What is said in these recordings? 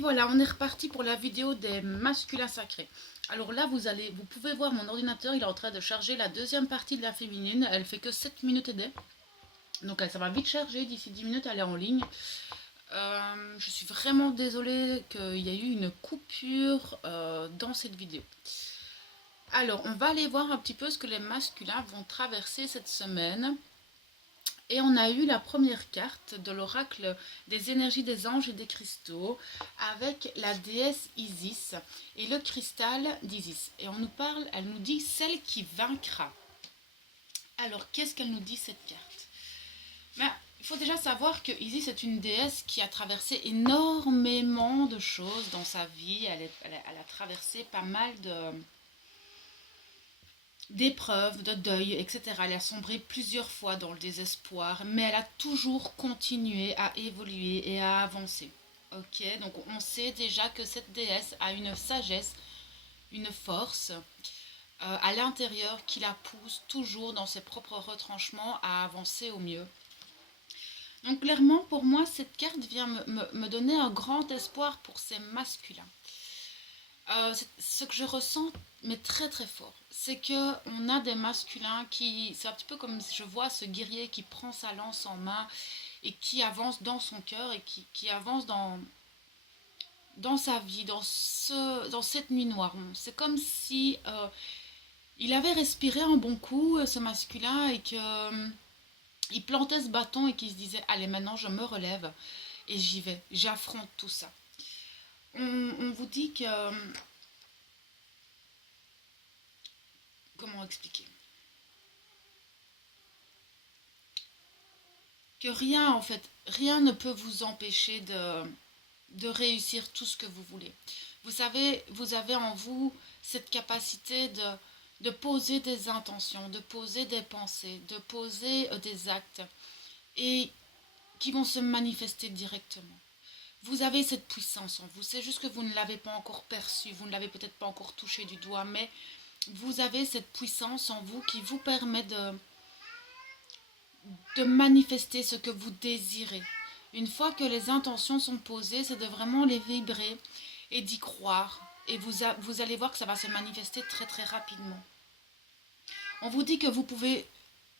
voilà, on est reparti pour la vidéo des masculins sacrés. Alors là, vous pouvez voir mon ordinateur, il est en train de charger la deuxième partie de la féminine. Elle fait que 7 minutes et des. Donc ça va vite charger, d'ici 10 minutes, elle est en ligne. Je suis vraiment désolée qu'il y ait eu une coupure dans cette vidéo. Alors, on va aller voir un petit peu ce que les masculins vont traverser cette semaine. Et on a eu la première carte de l'oracle des énergies des anges et des cristaux avec la déesse Isis et le cristal d'Isis. Et on nous parle, elle nous dit celle qui vaincra. Alors qu'est-ce qu'elle nous dit cette carte? Ben, il faut déjà savoir que Isis est une déesse qui a traversé énormément de choses dans sa vie. Elle a traversé pas mal d'épreuves, de deuil, etc. Elle a sombré plusieurs fois dans le désespoir, mais elle a toujours continué à évoluer et à avancer. Ok, donc on sait déjà que cette déesse a une sagesse, une force à l'intérieur qui la pousse toujours dans ses propres retranchements à avancer au mieux. Donc clairement, pour moi, cette carte vient me donner un grand espoir pour ces masculins. Ce que je ressens, mais très très fort, c'est que on a des masculins qui, c'est un petit peu comme si je vois ce guerrier qui prend sa lance en main et qui avance dans son cœur et qui avance dans sa vie, dans cette nuit noire. C'est comme si il avait respiré un bon coup, ce masculin, et que il plantait ce bâton et qu'il se disait, allez, maintenant je me relève et j'y vais, j'affronte tout ça. On vous dit que comment expliquer, que rien en fait, rien ne peut vous empêcher de réussir tout ce que vous voulez. Vous savez, vous avez en vous cette capacité de poser des intentions, de poser des pensées, de poser des actes et qui vont se manifester directement. Vous avez cette puissance en vous, c'est juste que vous ne l'avez pas encore perçue, vous ne l'avez peut-être pas encore touché du doigt, mais vous avez cette puissance en vous qui vous permet de manifester ce que vous désirez. Une fois que les intentions sont posées, c'est de vraiment les vibrer et d'y croire. Et vous allez voir que ça va se manifester très très rapidement. On vous dit que vous pouvez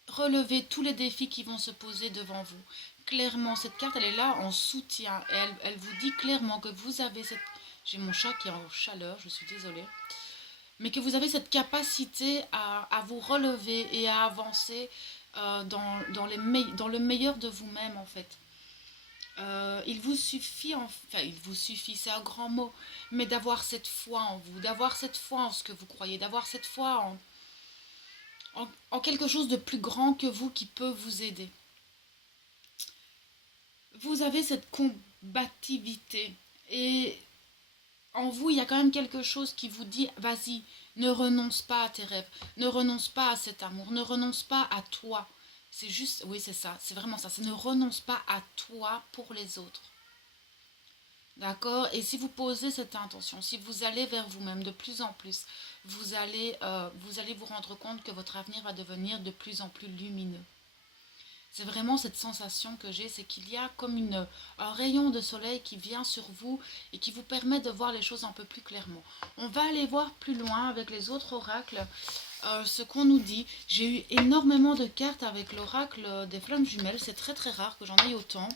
relever tous les défis qui vont se poser devant vous. Clairement, cette carte, elle est là en soutien. Et elle vous dit clairement que vous avez cette... J'ai mon chat qui est en chaleur, je suis désolée. Mais que vous avez cette capacité à vous relever et à avancer dans le meilleur de vous-même, en fait. Il vous suffit, enfin il vous suffit, c'est un grand mot, mais d'avoir cette foi en vous, d'avoir cette foi en ce que vous croyez, d'avoir cette foi en quelque chose de plus grand que vous qui peut vous aider. Vous avez cette combativité et en vous il y a quand même quelque chose qui vous dit vas-y, ne renonce pas à tes rêves, ne renonce pas à cet amour, ne renonce pas à toi. C'est juste, oui c'est ça, c'est vraiment ça, c'est ne renonce pas à toi pour les autres. D'accord? Et si vous posez cette intention, si vous allez vers vous-même de plus en plus, vous allez vous rendre compte que votre avenir va devenir de plus en plus lumineux. C'est vraiment cette sensation que j'ai, c'est qu'il y a comme un rayon de soleil qui vient sur vous et qui vous permet de voir les choses un peu plus clairement. On va aller voir plus loin avec les autres oracles ce qu'on nous dit. J'ai eu énormément de cartes avec l'oracle des flammes jumelles, c'est très très rare que j'en aie autant.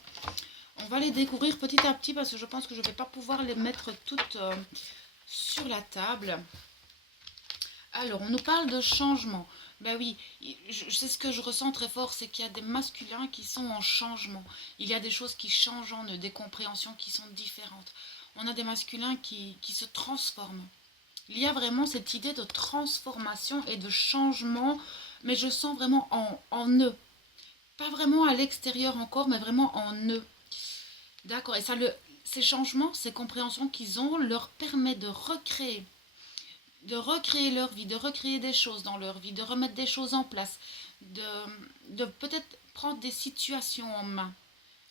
On va les découvrir petit à petit parce que je pense que je ne vais pas pouvoir les mettre toutes sur la table. Alors, on nous parle de changement. Ben oui, c'est ce que je ressens très fort, c'est qu'il y a des masculins qui sont en changement. Il y a des choses qui changent en eux, des compréhensions qui sont différentes. On a des masculins qui se transforment. Il y a vraiment cette idée de transformation et de changement, mais je sens vraiment en eux. Pas vraiment à l'extérieur encore, mais vraiment en eux. D'accord, et ça, ces changements, ces compréhensions qu'ils ont, leur permet de recréer leur vie, de recréer des choses dans leur vie, de remettre des choses en place, de peut-être prendre des situations en main.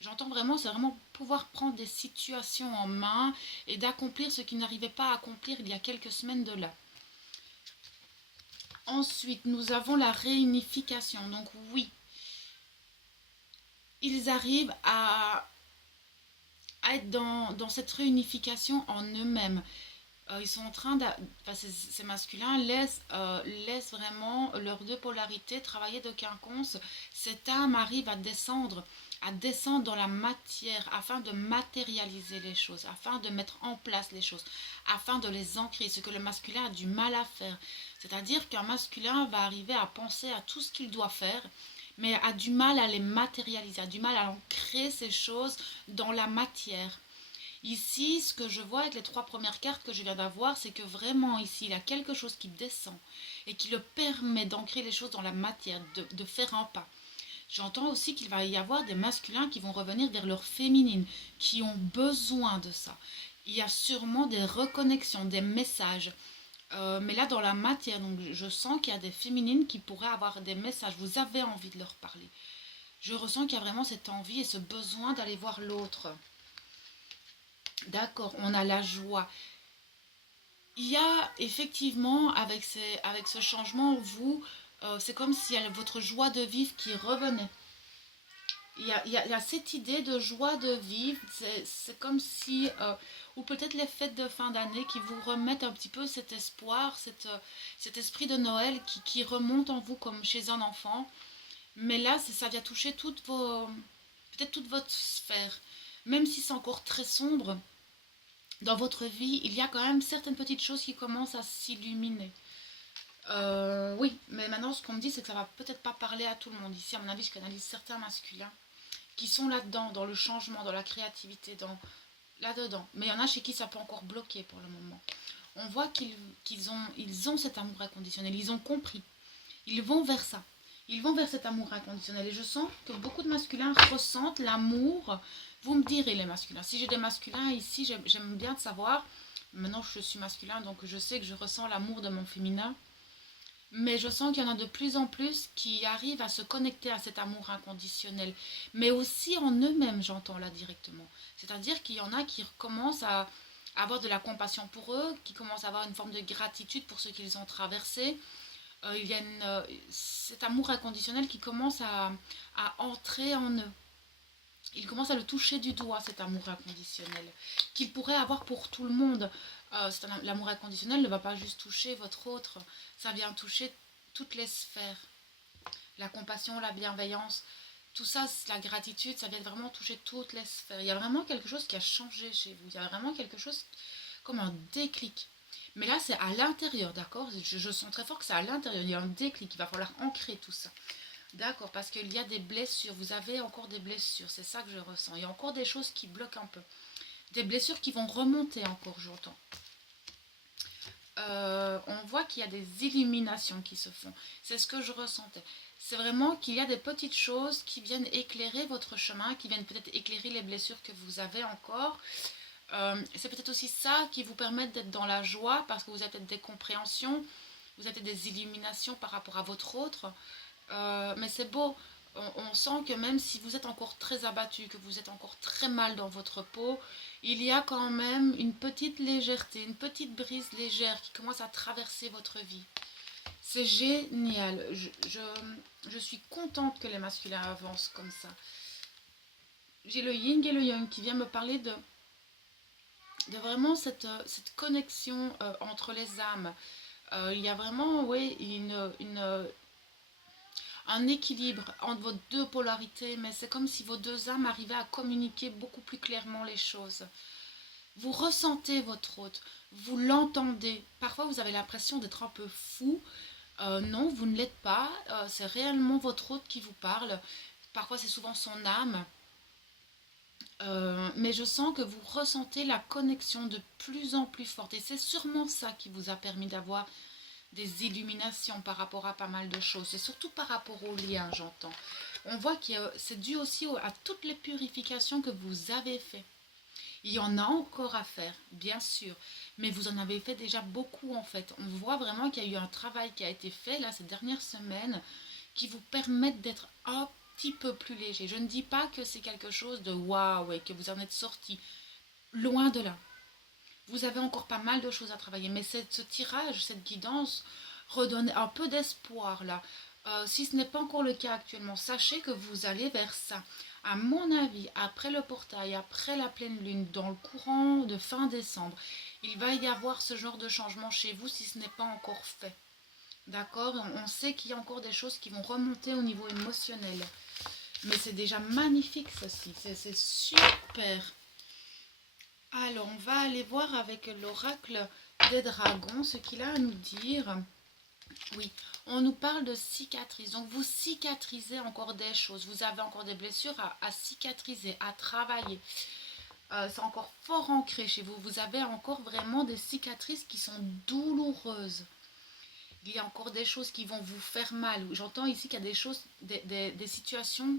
J'entends vraiment, c'est vraiment pouvoir prendre des situations en main et d'accomplir ce qu'ils n'arrivaient pas à accomplir il y a quelques semaines de là. Ensuite, nous avons la réunification. Donc oui, ils arrivent à à être dans cette réunification en eux-mêmes. Ils sont en train de... Enfin, ces masculins laissent vraiment leurs deux polarités travailler de quinconce. Cette âme arrive à descendre dans la matière afin de matérialiser les choses, afin de mettre en place les choses, afin de les ancrer, ce que le masculin a du mal à faire. C'est-à-dire qu'un masculin va arriver à penser à tout ce qu'il doit faire, mais a du mal à les matérialiser, a du mal à ancrer ces choses dans la matière. Ici, ce que je vois avec les trois premières cartes que je viens d'avoir, c'est que vraiment ici, il y a quelque chose qui descend et qui le permet d'ancrer les choses dans la matière, de faire un pas. J'entends aussi qu'il va y avoir des masculins qui vont revenir vers leur féminine, qui ont besoin de ça. Il y a sûrement des reconnexions, des messages. Mais là, dans la matière, donc, je sens qu'il y a des féminines qui pourraient avoir des messages. Vous avez envie de leur parler. Je ressens qu'il y a vraiment cette envie et ce besoin d'aller voir l'autre. D'accord, on a la joie. Il y a effectivement, avec ce changement, c'est comme si votre joie de vivre qui revenait. Il y a cette idée de joie de vivre, c'est comme si, ou peut-être les fêtes de fin d'année qui vous remettent un petit peu cet espoir, cet esprit de Noël qui remonte en vous comme chez un enfant. Mais là, ça vient toucher peut-être toute votre sphère. Même si c'est encore très sombre, dans votre vie, il y a quand même certaines petites choses qui commencent à s'illuminer. Oui, mais maintenant, ce qu'on me dit, c'est que ça va peut-être pas parler à tout le monde. Ici, à mon avis, je canalise certains masculins qui sont là-dedans, dans le changement, dans la créativité, là-dedans. Mais il y en a chez qui ça peut encore bloquer pour le moment. On voit qu'ils ont cet amour inconditionnel, ils ont compris. Ils vont vers ça. Ils vont vers cet amour inconditionnel. Et je sens que beaucoup de masculins ressentent l'amour. Vous me direz les masculins. Si j'ai des masculins ici, j'aime bien de savoir. Maintenant, je suis masculin, donc je sais que je ressens l'amour de mon féminin. Mais je sens qu'il y en a de plus en plus qui arrivent à se connecter à cet amour inconditionnel. Mais aussi en eux-mêmes, j'entends là directement. C'est-à-dire qu'il y en a qui commencent à avoir de la compassion pour eux, qui commencent à avoir une forme de gratitude pour ce qu'ils ont traversé. Il y a cet amour inconditionnel qui commence à entrer en eux. Il commence à le toucher du doigt, cet amour inconditionnel, qu'il pourrait avoir pour tout le monde. L'amour inconditionnel ne va pas juste toucher votre autre, ça vient toucher toutes les sphères. La compassion, la bienveillance, tout ça, la gratitude, ça vient vraiment toucher toutes les sphères. Il y a vraiment quelque chose qui a changé chez vous. Il y a vraiment quelque chose comme un déclic. Mais là, c'est à l'intérieur, d'accord? Je sens très fort que c'est à l'intérieur. Il y a un déclic, il va falloir ancrer tout ça. D'accord, parce qu'il y a des blessures. Vous avez encore des blessures, c'est ça que je ressens. Il y a encore des choses qui bloquent un peu. Des blessures qui vont remonter encore, j'entends. On voit qu'il y a des illuminations qui se font. C'est ce que je ressentais. C'est vraiment qu'il y a des petites choses qui viennent éclairer votre chemin, qui viennent peut-être éclairer les blessures que vous avez encore. C'est peut-être aussi ça qui vous permet d'être dans la joie, parce que vous avez peut-être des compréhensions, vous avez des illuminations par rapport à votre autre. Mais c'est beau, on sent que même si vous êtes encore très abattu, que vous êtes encore très mal dans votre peau, il y a quand même une petite légèreté, une petite brise légère qui commence à traverser votre vie. C'est génial. Je suis contente que les masculins avancent comme ça. J'ai le yin et le yang qui vient me parler de vraiment cette connexion entre les âmes. Il y a vraiment, oui, un équilibre entre vos deux polarités, mais c'est comme si vos deux âmes arrivaient à communiquer beaucoup plus clairement les choses. Vous ressentez votre hôte, vous l'entendez. Parfois, vous avez l'impression d'être un peu fou. Non, vous ne l'êtes pas. C'est réellement votre hôte qui vous parle. Parfois, c'est souvent son âme. Mais je sens que vous ressentez la connexion de plus en plus forte. Et c'est sûrement ça qui vous a permis d'avoir des illuminations par rapport à pas mal de choses. C'est surtout par rapport aux liens, j'entends. On voit que c'est dû aussi à toutes les purifications que vous avez faites. Il y en a encore à faire, bien sûr, mais vous en avez fait déjà beaucoup en fait. On voit vraiment qu'il y a eu un travail qui a été fait là ces dernières semaines qui vous permettent d'être un petit peu plus léger. Je ne dis pas que c'est quelque chose de waouh et que vous en êtes sorti. Loin de là. Vous avez encore pas mal de choses à travailler, mais ce tirage, cette guidance redonne un peu d'espoir là. Si ce n'est pas encore le cas actuellement, sachez que vous allez vers ça. À mon avis, après le portail, après la pleine lune, dans le courant de fin décembre, il va y avoir ce genre de changement chez vous si ce n'est pas encore fait. D'accord? On sait qu'il y a encore des choses qui vont remonter au niveau émotionnel. Mais c'est déjà magnifique ceci, c'est super. Alors, on va aller voir avec l'oracle des dragons ce qu'il a à nous dire. Oui, on nous parle de cicatrices. Donc, vous cicatrisez encore des choses. Vous avez encore des blessures à cicatriser, à travailler. C'est encore fort ancré chez vous. Vous avez encore vraiment des cicatrices qui sont douloureuses. Il y a encore des choses qui vont vous faire mal. J'entends ici qu'il y a des choses, des situations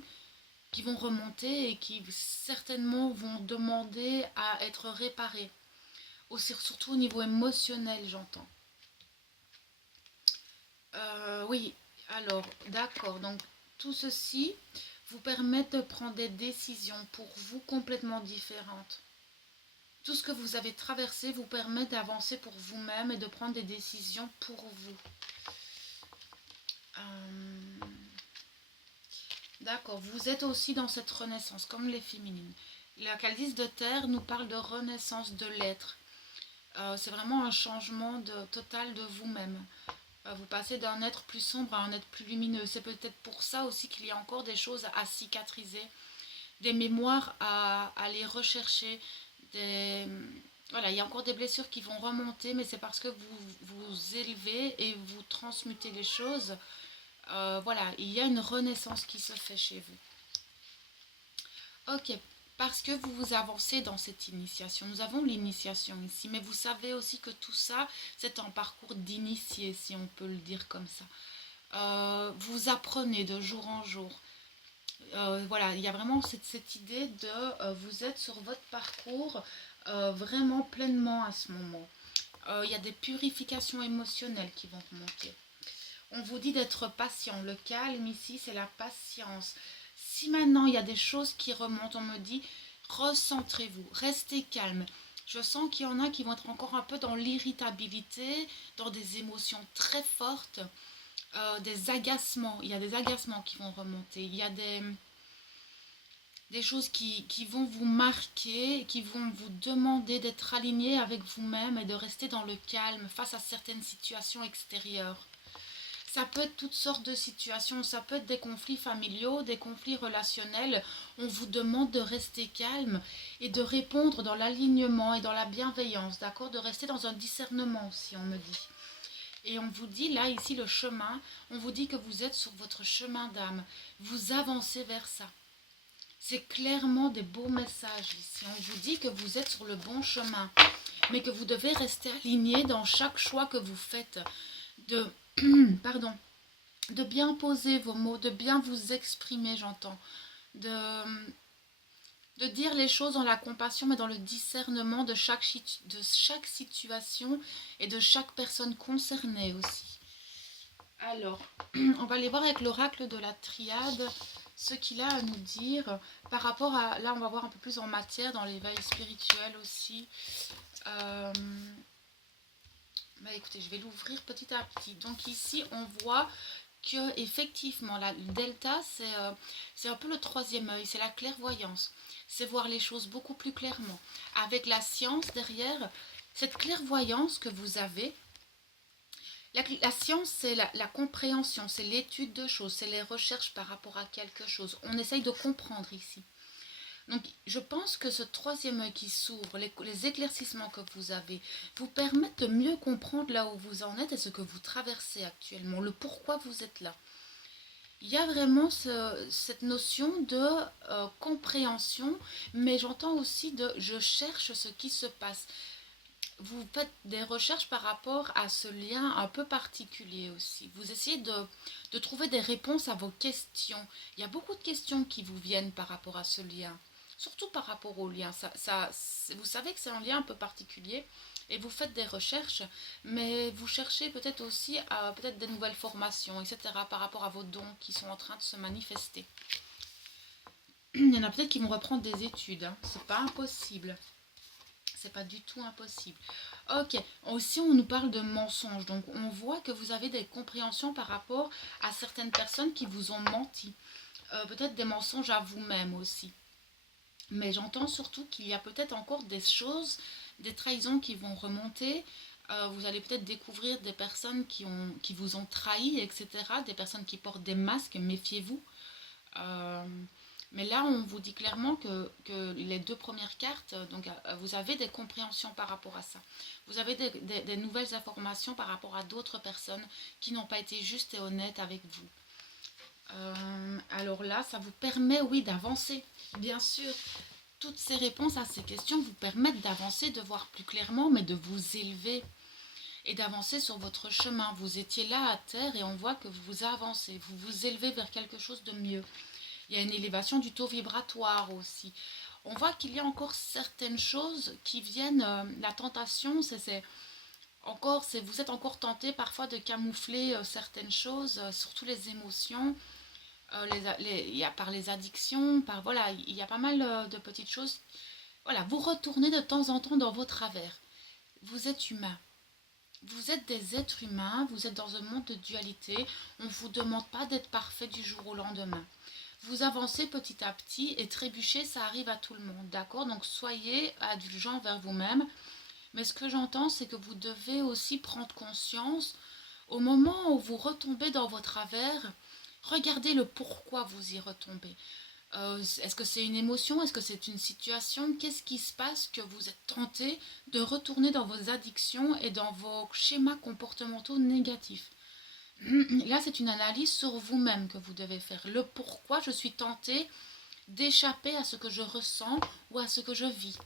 qui vont remonter et qui certainement vont demander à être réparées. Aussi, surtout au niveau émotionnel, j'entends. Oui, alors, d'accord. Donc, tout ceci vous permet de prendre des décisions pour vous complètement différentes. Tout ce que vous avez traversé vous permet d'avancer pour vous-même et de prendre des décisions pour vous. D'accord, vous êtes aussi dans cette renaissance, comme les féminines. La calice de terre nous parle de renaissance de l'être. C'est vraiment un changement total de vous-même. Vous passez d'un être plus sombre à un être plus lumineux. C'est peut-être pour ça aussi qu'il y a encore des choses à cicatriser, des mémoires à aller rechercher. Voilà, il y a encore des blessures qui vont remonter, mais c'est parce que vous vous élevez et vous transmutez les choses. Voilà, il y a une renaissance qui se fait chez vous. Ok, parce que vous avancez dans cette initiation. Nous avons l'initiation ici, mais vous savez aussi que tout ça, c'est un parcours d'initié, si on peut le dire comme ça. Vous apprenez de jour en jour. Voilà, il y a vraiment cette idée de vous êtes sur votre parcours vraiment pleinement à ce moment. Il y a des purifications émotionnelles qui vont remonter. On vous dit d'être patient. Le calme ici, c'est la patience. Si maintenant il y a des choses qui remontent, on me dit recentrez-vous, restez calme. Je sens qu'il y en a qui vont être encore un peu dans l'irritabilité, dans des émotions très fortes, des agacements. Il y a des agacements qui vont remonter. Il y a des choses qui vont vous marquer, qui vont vous demander d'être aligné avec vous-même et de rester dans le calme face à certaines situations extérieures. Ça peut être toutes sortes de situations, ça peut être des conflits familiaux, des conflits relationnels. On vous demande de rester calme et de répondre dans l'alignement et dans la bienveillance, d'accord? De rester dans un discernement, si on me dit. Et on vous dit, là, ici, le chemin, on vous dit que vous êtes sur votre chemin d'âme. Vous avancez vers ça. C'est clairement des beaux messages ici. On vous dit que vous êtes sur le bon chemin, mais que vous devez rester aligné dans chaque choix que vous faites. Pardon, de bien poser vos mots, de bien vous exprimer, j'entends, de dire les choses dans la compassion, mais dans le discernement de chaque situation et de chaque personne concernée aussi. Alors, on va aller voir avec l'oracle de la triade ce qu'il a à nous dire par rapport à... Là, on va voir un peu plus en matière, dans l'éveil spirituel aussi. Bah écoutez, je vais l'ouvrir petit à petit. Donc ici, on voit que effectivement, le delta, c'est un peu le troisième œil, c'est la clairvoyance. C'est voir les choses beaucoup plus clairement. Avec la science derrière, cette clairvoyance que vous avez, la science, c'est la compréhension, c'est l'étude de choses, c'est les recherches par rapport à quelque chose. On essaye de comprendre ici. Donc, je pense que ce troisième œil qui s'ouvre, les éclaircissements que vous avez, vous permettent de mieux comprendre là où vous en êtes et ce que vous traversez actuellement, le pourquoi vous êtes là. Il y a vraiment cette notion de compréhension, mais j'entends aussi de je cherche ce qui se passe. Vous faites des recherches par rapport à ce lien un peu particulier aussi. Vous essayez de trouver des réponses à vos questions. Il y a beaucoup de questions qui vous viennent par rapport à ce lien. Surtout par rapport au lien. Vous savez que c'est un lien un peu particulier et vous faites des recherches, mais vous cherchez peut-être aussi peut-être des nouvelles formations, etc. par rapport à vos dons qui sont en train de se manifester. Il y en a peut-être qui vont reprendre des études. Hein. C'est pas impossible. c'est pas du tout impossible. Ok, aussi on nous parle de mensonges, donc on voit que vous avez des compréhensions par rapport à certaines personnes qui vous ont menti. Peut-être des mensonges à vous-même aussi. Mais j'entends surtout qu'il y a peut-être encore des choses, des trahisons qui vont remonter. Vous allez peut-être découvrir des personnes qui vous ont trahi, etc. Des personnes qui portent des masques, méfiez-vous. Euh, mais là, on vous dit clairement que les deux premières cartes, donc vous avez des compréhensions par rapport à ça. Vous avez des nouvelles informations par rapport à d'autres personnes qui n'ont pas été justes et honnêtes avec vous. Alors là, ça vous permet, oui, d'avancer. Bien sûr, toutes ces réponses à ces questions vous permettent d'avancer, de voir plus clairement, mais de vous élever et d'avancer sur votre chemin. Vous étiez là à terre et on voit que vous avancez, vous vous élevez vers quelque chose de mieux. Il y a une élévation du taux vibratoire aussi. On voit qu'il y a encore certaines choses qui viennent, la tentation, vous êtes encore tenté parfois de camoufler certaines choses, surtout les émotions, par les addictions, voilà, il y a pas mal de petites choses. Voilà, vous retournez de temps en temps dans vos travers. Vous êtes humain. Vous êtes des êtres humains, vous êtes dans un monde de dualité. On ne vous demande pas d'être parfait du jour au lendemain. Vous avancez petit à petit et trébucher, ça arrive à tout le monde, d'accord? Donc soyez indulgents vers vous-même. Mais ce que j'entends, c'est que vous devez aussi prendre conscience, au moment où vous retombez dans vos travers, regardez le pourquoi vous y retombez. Est-ce que c'est une émotion? Est-ce que c'est une situation? Qu'est-ce qui se passe que vous êtes tenté de retourner dans vos addictions et dans vos schémas comportementaux négatifs? Là, c'est une analyse sur vous-même que vous devez faire. Le pourquoi je suis tenté d'échapper à ce que je ressens ou à ce que je vis.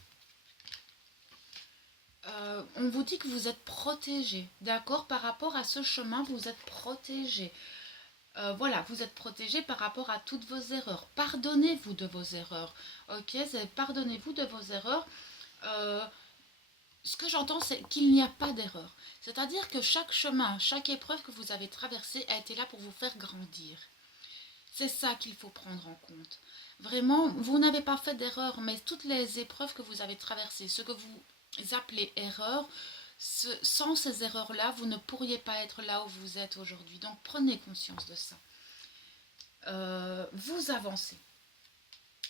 On vous dit que vous êtes protégé, d'accord? Par rapport à ce chemin, vous êtes protégé. Voilà, vous êtes protégé par rapport à toutes vos erreurs. Pardonnez-vous de vos erreurs, ok? Pardonnez-vous de vos erreurs. Euh, ce que j'entends, c'est qu'il n'y a pas d'erreur. C'est-à-dire que chaque chemin, chaque épreuve que vous avez traversée a été là pour vous faire grandir. C'est ça qu'il faut prendre en compte. Vraiment, vous n'avez pas fait d'erreur, mais toutes les épreuves que vous avez traversées, ce que vous appelez erreur, sans ces erreurs-là, vous ne pourriez pas être là où vous êtes aujourd'hui. Donc prenez conscience de ça. Vous avancez.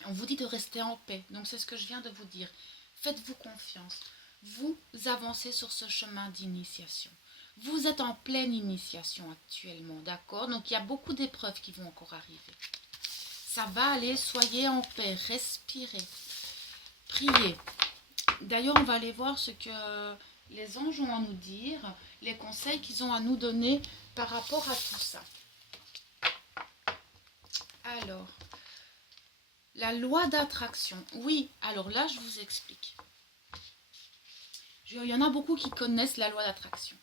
On vous dit de rester en paix. Donc c'est ce que je viens de vous dire. Faites-vous confiance. Vous avancez sur ce chemin d'initiation. Vous êtes en pleine initiation actuellement, d'accord? Donc il y a beaucoup d'épreuves qui vont encore arriver. Ça va aller, soyez en paix, respirez, priez. D'ailleurs, on va aller voir ce que les anges ont à nous dire, les conseils qu'ils ont à nous donner par rapport à tout ça. Alors, la loi d'attraction. Oui, alors là, je vous explique. Il y en a beaucoup qui connaissent la loi d'attraction.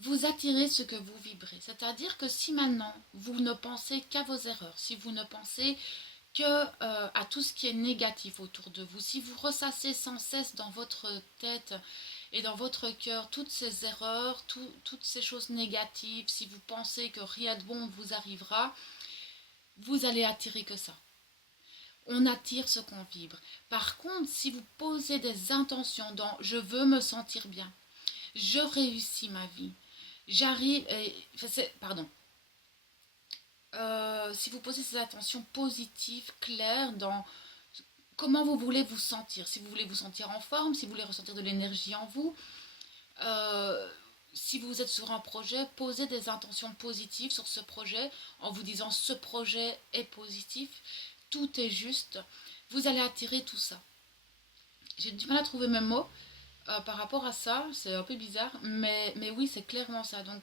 Vous attirez ce que vous vibrez. C'est-à-dire que si maintenant, vous ne pensez qu'à vos erreurs, si vous ne pensez que à tout ce qui est négatif autour de vous, si vous ressassez sans cesse dans votre tête et dans votre cœur toutes ces erreurs, toutes ces choses négatives, si vous pensez que rien de bon vous arrivera, vous allez attirer que ça. On attire ce qu'on vibre. Par contre, si vous posez des intentions dans « je veux me sentir bien »,« je réussis ma vie »,« j'arrive… » si vous posez ces intentions positives, claires, dans comment vous voulez vous sentir, si vous voulez vous sentir en forme, si vous voulez ressentir de l'énergie en vous, si vous êtes sur un projet, posez des intentions positives sur ce projet en vous disant ce projet est positif, tout est juste, vous allez attirer tout ça. J'ai du mal à trouver mes mots par rapport à ça, c'est un peu bizarre, mais oui, c'est clairement ça. Donc,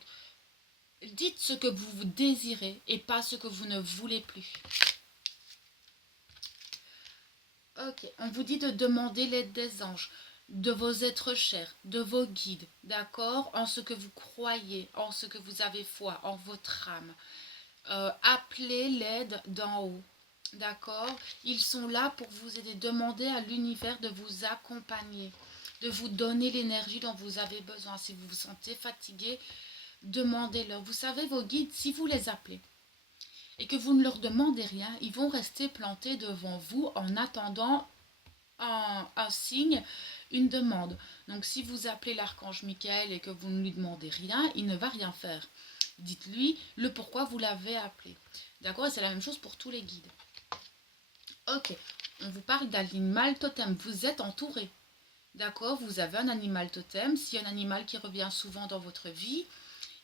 dites ce que vous désirez et pas ce que vous ne voulez plus. Ok, on vous dit de demander l'aide des anges, de vos êtres chers, de vos guides, d'accord? En ce que vous croyez, en ce que vous avez foi, en votre âme. Appelez l'aide d'en haut, d'accord? Ils sont là pour vous aider. Demandez à l'univers de vous accompagner, de vous donner l'énergie dont vous avez besoin. Si vous vous sentez fatigué, demandez-leur. Vous savez, vos guides, si vous les appelez et que vous ne leur demandez rien, ils vont rester plantés devant vous en attendant un signe, une demande. Donc si vous appelez l'archange Michael et que vous ne lui demandez rien, il ne va rien faire. Dites-lui le pourquoi vous l'avez appelé. D'accord? Et c'est la même chose pour tous les guides. Ok, on vous parle d'animal totem. Vous êtes entouré. D'accord? Vous avez un animal totem. S'il y a un animal qui revient souvent dans votre vie,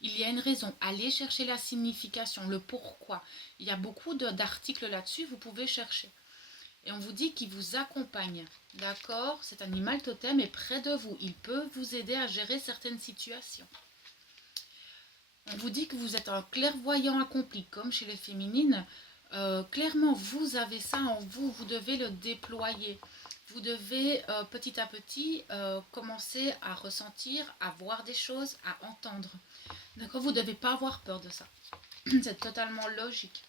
il y a une raison. Allez chercher la signification, le pourquoi. Il y a beaucoup d'articles là-dessus, vous pouvez chercher. Et on vous dit qu'il vous accompagne. D'accord? Cet animal totem est près de vous. Il peut vous aider à gérer certaines situations. On vous dit que vous êtes un clairvoyant accompli, comme chez les féminines. Clairement, vous avez ça en vous. Vous devez le déployer. Vous devez petit à petit commencer à ressentir, à voir des choses, à entendre. D'accord? Vous ne devez pas avoir peur de ça. C'est totalement logique.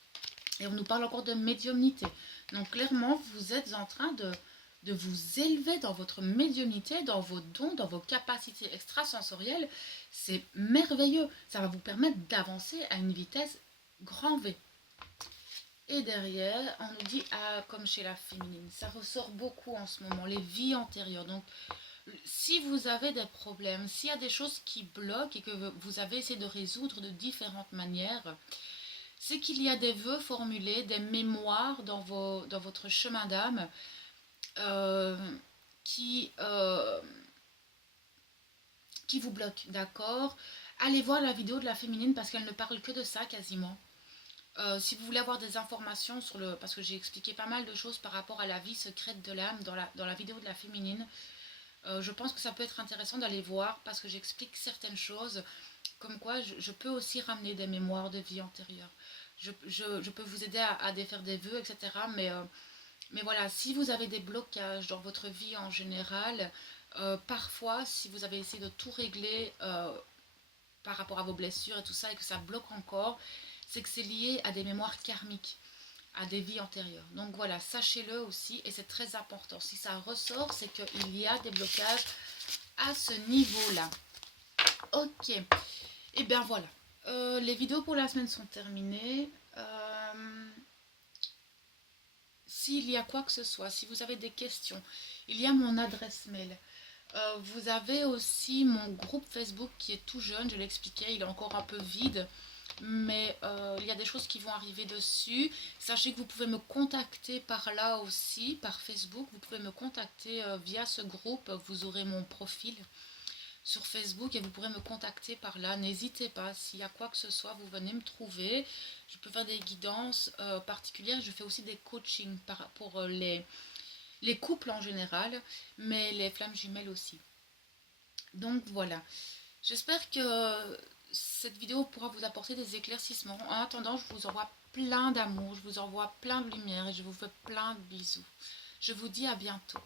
Et on nous parle encore de médiumnité. Donc clairement, vous êtes en train de vous élever dans votre médiumnité, dans vos dons, dans vos capacités extrasensorielles. C'est merveilleux. Ça va vous permettre d'avancer à une vitesse grand V. Et derrière, on nous dit, comme chez la féminine, ça ressort beaucoup en ce moment, les vies antérieures. Donc, si vous avez des problèmes, s'il y a des choses qui bloquent et que vous avez essayé de résoudre de différentes manières, c'est qu'il y a des vœux formulés, des mémoires dans votre chemin d'âme euh, qui, euh, qui vous bloquent, d'accord? Allez voir la vidéo de la féminine parce qu'elle ne parle que de ça quasiment. Si vous voulez avoir des informations sur le... Parce que j'ai expliqué pas mal de choses par rapport à la vie secrète de l'âme dans la vidéo de la féminine. Je pense que ça peut être intéressant d'aller voir parce que j'explique certaines choses. Comme quoi, je peux aussi ramener des mémoires de vie antérieure. Je peux vous aider à défaire des vœux, etc. Mais voilà, si vous avez des blocages dans votre vie en général, parfois, si vous avez essayé de tout régler par rapport à vos blessures et tout ça, et que ça bloque encore, c'est que c'est lié à des mémoires karmiques, à des vies antérieures. Donc voilà, sachez-le aussi, et c'est très important. Si ça ressort, c'est qu'il y a des blocages à ce niveau-là. Ok, et bien voilà. Les vidéos pour la semaine sont terminées. S'il y a quoi que ce soit, si vous avez des questions, il y a mon adresse mail. Vous avez aussi mon groupe Facebook qui est tout jeune, je l'expliquais, il est encore un peu vide, mais il y a des choses qui vont arriver dessus. Sachez que vous pouvez me contacter par là aussi, par Facebook, vous pouvez me contacter via ce groupe, vous aurez mon profil sur Facebook et vous pourrez me contacter par là. N'hésitez pas, s'il y a quoi que ce soit, vous venez me trouver. Je peux faire des guidances particulières, je fais aussi des coachings pour les couples en général, mais les flammes jumelles aussi. Donc voilà, j'espère que cette vidéo pourra vous apporter des éclaircissements. En attendant, je vous envoie plein d'amour, je vous envoie plein de lumière et je vous fais plein de bisous. Je vous dis à bientôt.